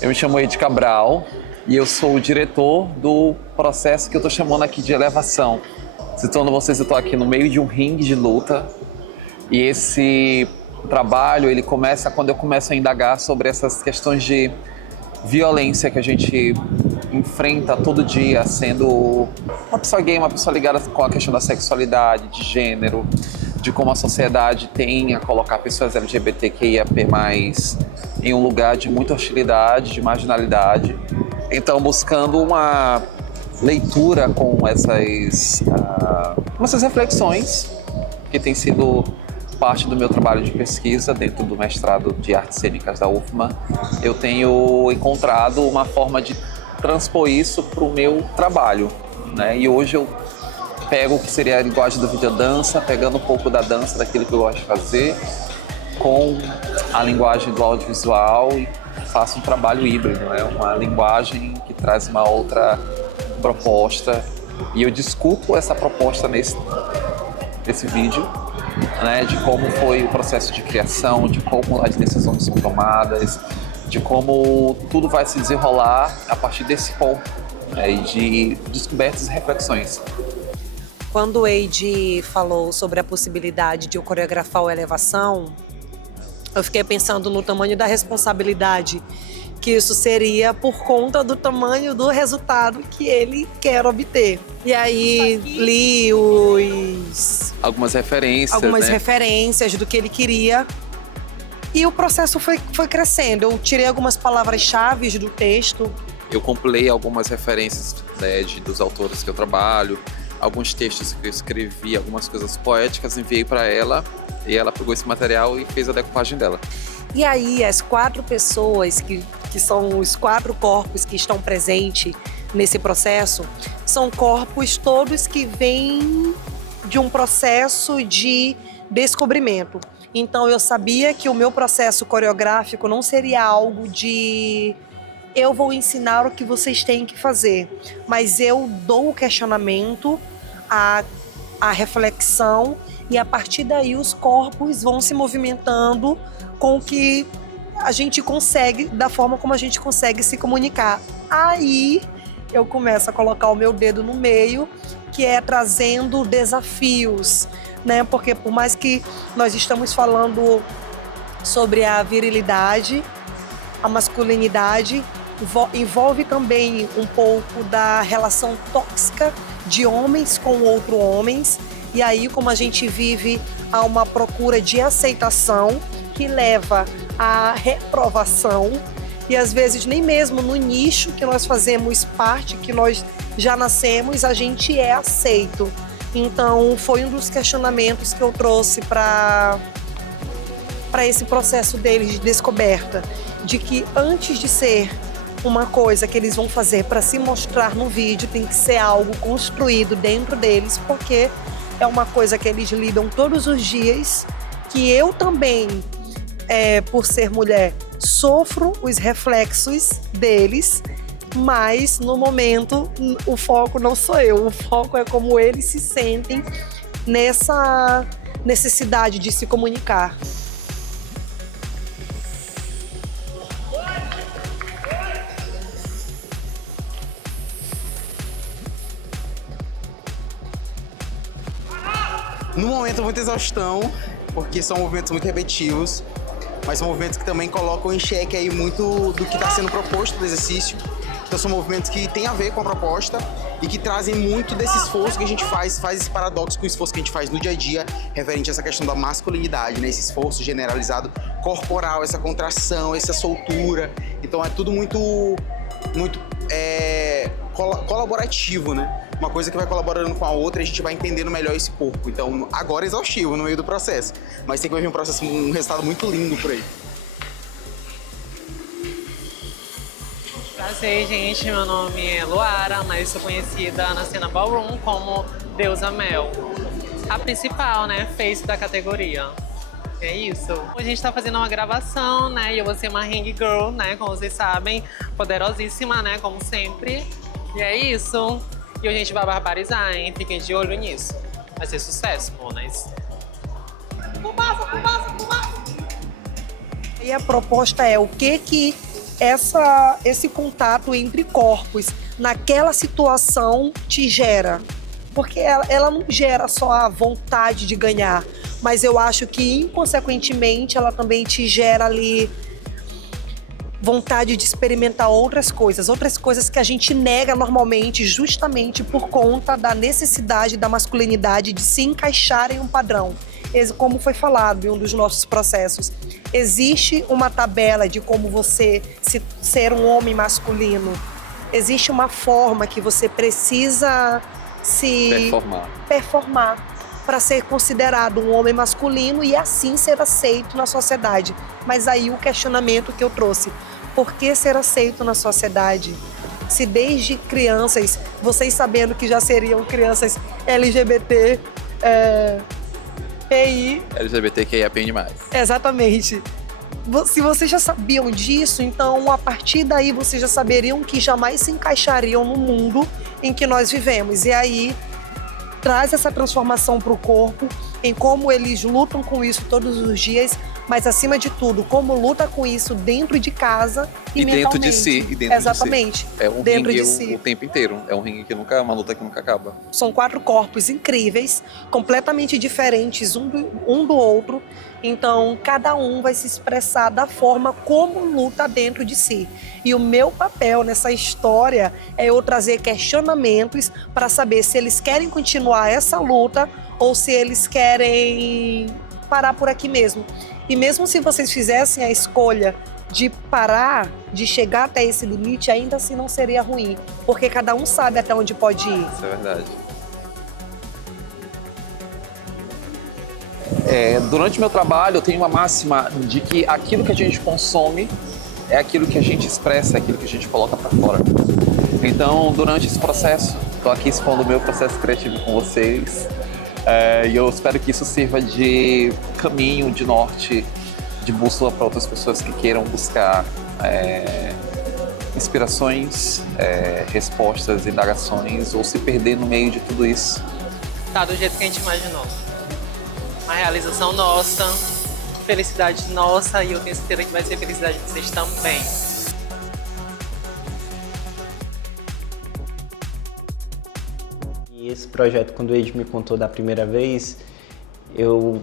Eu me chamo Ed Cabral e eu sou o diretor do processo que eu estou chamando aqui de elevação. Citando vocês, eu estou aqui no meio de um ringue de luta e esse trabalho ele começa quando eu começo a indagar sobre essas questões de violência que a gente enfrenta todo dia, sendo uma pessoa gay, uma pessoa ligada com a questão da sexualidade, de gênero, de como a sociedade tem a colocar pessoas LGBTQIAP+, em um lugar de muita hostilidade, de marginalidade. Então, buscando uma leitura com essas reflexões que tem sido parte do meu trabalho de pesquisa dentro do mestrado de artes cênicas da UFMA, eu tenho encontrado uma forma de transpor isso para o meu trabalho, né? E hoje eu pego o que seria a linguagem do videodança, pegando um pouco da dança, daquilo que eu gosto de fazer, com a linguagem do audiovisual e faço um trabalho híbrido, né? Uma linguagem que traz uma outra proposta e eu discuto essa proposta nesse vídeo, né, de como foi o processo de criação, de como as decisões são tomadas, de como tudo vai se desenrolar a partir desse ponto, né, e de descobertas e reflexões. Quando o Eide falou sobre a possibilidade de eu coreografar o Elevação, eu fiquei pensando no tamanho da responsabilidade que isso seria por conta do tamanho do resultado que ele quer obter. E aí li algumas referências, referências do que ele queria. E o processo foi crescendo. Eu tirei algumas palavras-chave do texto. Eu compilei algumas referências, né, dos autores que eu trabalho, alguns textos que eu escrevi, algumas coisas poéticas, enviei para ela e ela pegou esse material e fez a decupagem dela. E aí as 4 pessoas que são os 4 corpos que estão presentes nesse processo, são corpos todos que vêm de um processo de descobrimento. Então eu sabia que o meu processo coreográfico não seria algo de eu vou ensinar o que vocês têm que fazer, mas eu dou o questionamento, a reflexão, e a partir daí os corpos vão se movimentando com o que a gente consegue, da forma como a gente consegue se comunicar. Aí eu começo a colocar o meu dedo no meio, que é trazendo desafios, né? Porque por mais que nós estamos falando sobre a virilidade, a masculinidade, envolve também um pouco da relação tóxica de homens com outros homens. E aí, como a gente vive a uma procura de aceitação que leva à reprovação, e às vezes nem mesmo no nicho que nós fazemos parte, que nós já nascemos, a gente é aceito. Então foi um dos questionamentos que eu trouxe para esse processo deles de descoberta, de que antes de ser uma coisa que eles vão fazer para se mostrar no vídeo, tem que ser algo construído dentro deles, porque é uma coisa que eles lidam todos os dias, que eu também, por ser mulher, sofro os reflexos deles, mas no momento o foco não sou eu, o foco é como eles se sentem nessa necessidade de se comunicar. No momento, muita exaustão, porque são movimentos muito repetitivos, mas são movimentos que também colocam em xeque aí muito do que está sendo proposto do exercício. Então são movimentos que têm a ver com a proposta e que trazem muito desse esforço que a gente faz esse paradoxo com o esforço que a gente faz no dia a dia, referente a essa questão da masculinidade, né? Esse esforço generalizado corporal, essa contração, essa soltura. Então é tudo muito colaborativo, né? Uma coisa que vai colaborando com a outra, a gente vai entendendo melhor esse corpo. Então, agora é exaustivo no meio do processo, mas tem que vir um resultado muito lindo por aí. Prazer, gente. Meu nome é Luara, mas sou conhecida na cena ballroom como Deusa Mel. A principal, né, face da categoria. É isso. A gente tá fazendo uma gravação, né, e eu vou ser uma hang girl, né, como vocês sabem, poderosíssima, né, como sempre. E é isso. E a gente vai barbarizar, hein? Fiquem de olho nisso. Vai ser sucesso, monas. E a proposta é o que esse contato entre corpos naquela situação te gera. Porque ela não gera só a vontade de ganhar, mas eu acho que, inconsequentemente, ela também te gera ali vontade de experimentar outras coisas que a gente nega normalmente, justamente por conta da necessidade da masculinidade de se encaixar em um padrão. Como foi falado em um dos nossos processos, existe uma tabela de como você ser um homem masculino. Existe uma forma que você precisa se performar para ser considerado um homem masculino e assim ser aceito na sociedade. Mas aí o questionamento que eu trouxe: por que ser aceito na sociedade? Se desde crianças, vocês sabendo que já seriam crianças LGBT, PI... LGBTQIA+. Exatamente. Se vocês já sabiam disso, então a partir daí vocês já saberiam que jamais se encaixariam no mundo em que nós vivemos. E aí traz essa transformação para o corpo, em como eles lutam com isso todos os dias, mas acima de tudo, como luta com isso dentro de casa e dentro mentalmente. de si. E dentro Exatamente. De si. É um dentro ringue de si. o tempo inteiro. É um ringue que nunca, uma luta que nunca acaba. São 4 corpos incríveis, completamente diferentes um do outro. Então, cada um vai se expressar da forma como luta dentro de si. E o meu papel nessa história é eu trazer questionamentos para saber se eles querem continuar essa luta ou se eles querem parar por aqui mesmo. E mesmo se vocês fizessem a escolha de parar, de chegar até esse limite, ainda assim não seria ruim, porque cada um sabe até onde pode ir. Isso é verdade. Durante o meu trabalho, eu tenho uma máxima de que aquilo que a gente consome é aquilo que a gente expressa, é aquilo que a gente coloca para fora. Então, durante esse processo, estou aqui expondo o meu processo criativo com vocês, e eu espero que isso sirva de caminho, de norte, de bússola para outras pessoas que queiram buscar inspirações, respostas, indagações, ou se perder no meio de tudo isso. Tá do jeito que a gente imaginou. Uma realização nossa, felicidade nossa, e eu tenho certeza que vai ser felicidade de vocês também. E esse projeto, quando o Ed me contou da primeira vez, eu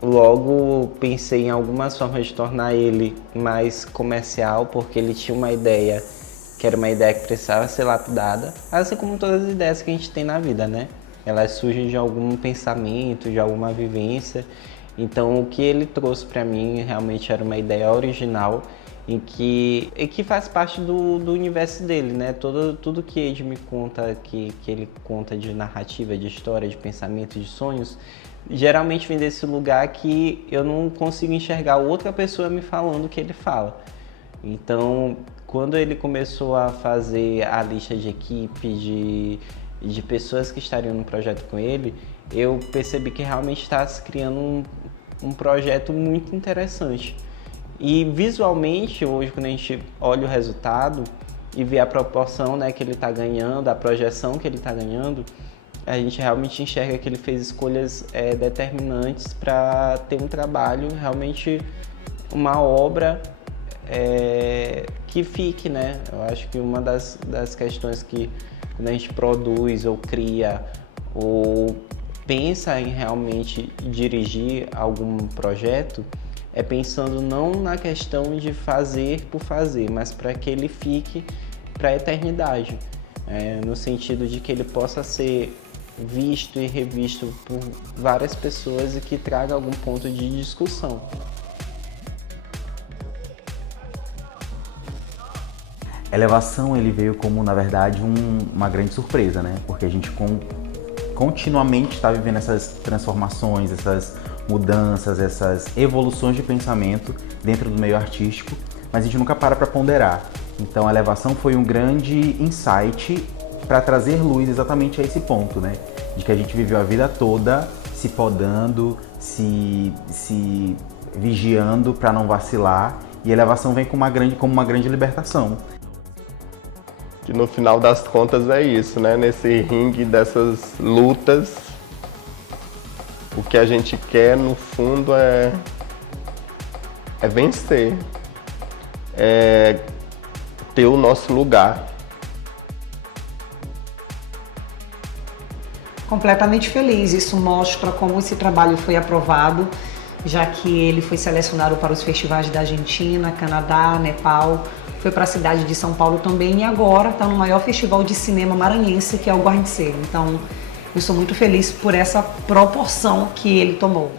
logo pensei em algumas formas de tornar ele mais comercial, porque ele tinha uma ideia que era uma ideia que precisava ser lapidada, assim como todas as ideias que a gente tem na vida, né? Elas surgem de algum pensamento, de alguma vivência. Então, o que ele trouxe para mim realmente era uma ideia original e que faz parte do universo dele, né? Tudo que Ed me conta, que ele conta de narrativa, de história, de pensamento, de sonhos, geralmente vem desse lugar que eu não consigo enxergar outra pessoa me falando o que ele fala. Então, quando ele começou a fazer a lista de equipe, de pessoas que estariam no projeto com ele, eu percebi que realmente está se criando um projeto muito interessante. E visualmente, hoje, quando a gente olha o resultado e vê a proporção, né, que ele está ganhando, a projeção que ele está ganhando, a gente realmente enxerga que ele fez escolhas determinantes para ter um trabalho, realmente uma obra que fique, né? Eu acho que uma das questões que, quando a gente produz ou cria ou pensa em realmente dirigir algum projeto, é pensando não na questão de fazer por fazer, mas para que ele fique para a eternidade, no sentido de que ele possa ser visto e revisto por várias pessoas e que traga algum ponto de discussão. Elevação, ele veio como, na verdade, uma grande surpresa, né? Porque a gente continuamente está vivendo essas transformações, essas mudanças, essas evoluções de pensamento dentro do meio artístico, mas a gente nunca para ponderar. Então, a Elevação foi um grande insight para trazer luz exatamente a esse ponto, né? De que a gente viveu a vida toda se podando, se vigiando para não vacilar, e a Elevação vem como uma grande libertação. Que no final das contas é isso, né? Nesse ringue dessas lutas, o que a gente quer no fundo é vencer. ter o nosso lugar. Completamente feliz. Isso mostra como esse trabalho foi aprovado, já que ele foi selecionado para os festivais da Argentina, Canadá, Nepal, foi para a cidade de São Paulo também e agora está no maior festival de cinema maranhense, que é o Guarda-Selo. Então, eu sou muito feliz por essa proporção que ele tomou.